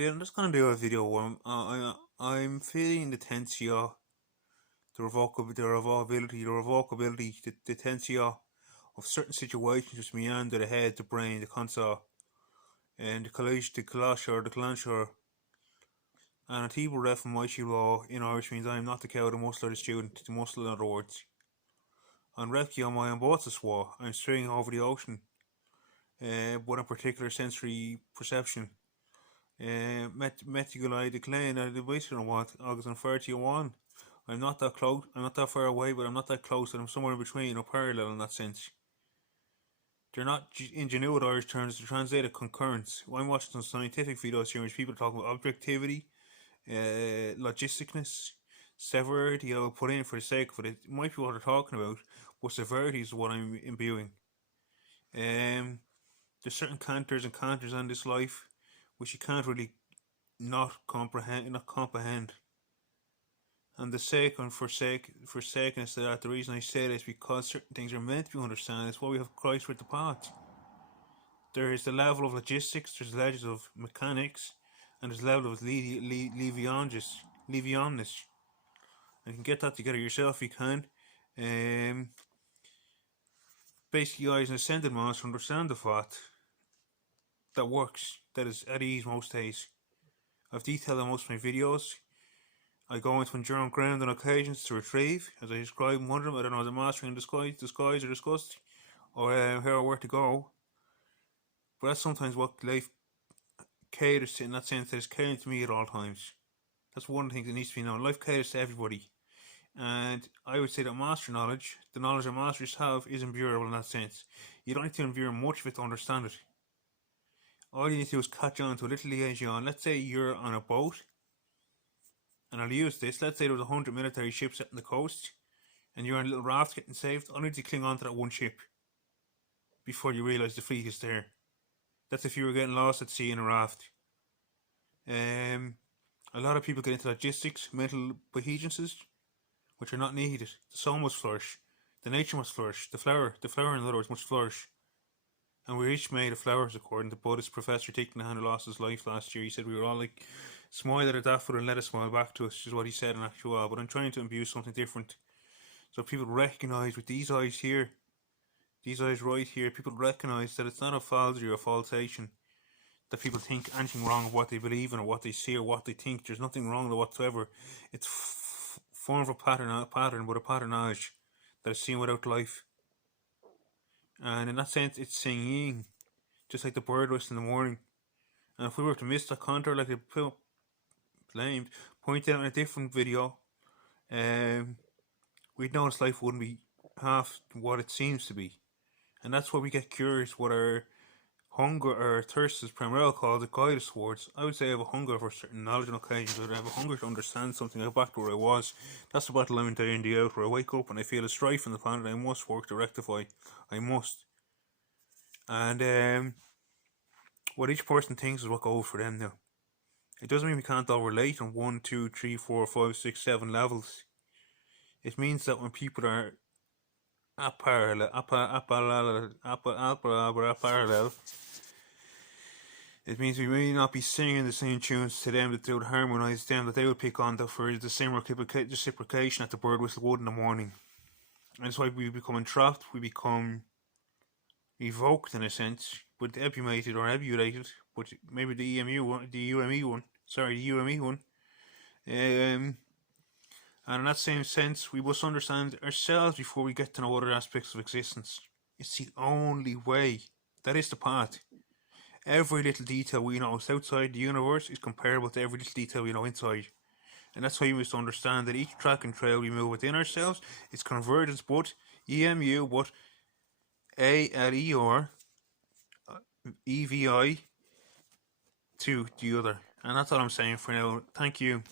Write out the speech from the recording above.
today I'm just gonna do a video where I'm feeling the tensio, the tensio of certain situations which meander the head, the brain, the console, and the collage or the clanshire. And a table ref from my law in Irish means I am not the cow, the muscle or the student, the muscle in other words. On Repki on my own boats as war, I'm straying over the ocean, with a particular sensory perception. Met decline at the base of what August and 31. I'm not that close, I'm not that far away, but I'm not that close, and I'm somewhere in between or parallel in that sense. They're not ingenuity Irish terms, they're translated concurrence. I'm watching some scientific videos here in which people talk about objectivity, logisticness, severity. I will put in for the sake of it. It might be what they're talking about, but severity is what I'm imbuing. There's certain canters and canters on this life which you can't really not comprehend. And the sake and forsakenness of that, the reason I say this is because certain things are meant to be understood. It's why we have Christ with the path. There is the level of logistics, there's the level of mechanics, and there's the level of levionness. And you can get that together yourself if you can. Basically, I, as an ascended master, understand the fact that works, that is at ease most days. I've detailed in most of my videos. I go into enduring ground on occasions to retrieve, as I describe in one of them. I don't know, the mastering disguise or disgust, or how or where to go. But that's sometimes what life caters to, in that sense that it's catering to me at all times. That's one of the things that needs to be known. Life caters to everybody. And I would say that master knowledge, the knowledge that masters have, is imbuable in that sense. You don't need to imbue much of it to understand it. All you need to do is catch on to a little liaison. Let's say you're on a boat, and I'll use this. Let's say there was 100 military ships set on the coast, and you're on a little raft getting saved. I need to cling on to that one ship before you realise the fleet is there. That's if you were getting lost at sea in a raft. A lot of people get into logistics, mental coherences, which are not needed. The soul must flourish. The nature must flourish. The flower in other words, must flourish. And we're each made of flowers, according to Buddhist Professor Thich Nhat Hanh, who lost his life last year. He said we were all like, smile at a daffodil and let it smile back to us, which is what he said in actual. But I'm trying to imbue something different. So people recognise with these eyes here, these eyes right here, people recognise that it's not a falsity or a falsation. That people think anything wrong of what they believe in or what they see or what they think. There's nothing wrong with it whatsoever. It's form of a pattern, but a patternage that is seen without life. And in that sense, it's singing, just like the bird whistle in the morning. And if we were to miss that contour, like they claimed, pointed out in a different video, we'd notice life wouldn't be half what it seems to be. And that's why we get curious what our hunger or thirst, as Prem called it, guide us towards. I would say I have a hunger for certain knowledge on occasions. I have a hunger to understand something. I go back to where I was. That's the battle I'm in day in, day out, where I wake up and I feel a strife in the planet I must work to rectify. I must. And what each person thinks is what goes for them now. It doesn't mean we can't all relate on 1, 2, 3, 4, 5, 6, 7 levels. It means that when people are parallel, it means we may not be singing the same tunes to them, that they would harmonise them, that they would pick on for the same reciprocation that the bird whistle would in the morning. And that's why we become entrapped, we become evoked in a sense, but emulated or emulated, but maybe the UME one. And in that same sense, we must understand ourselves before we get to know other aspects of existence. It's the only way. That is the path. Every little detail we know outside the universe is comparable to every little detail we know inside. And that's why we must understand that each track and trail we move within ourselves is convergence, but EMU, but ALER, EVI to the other. And that's all I'm saying for now. Thank you.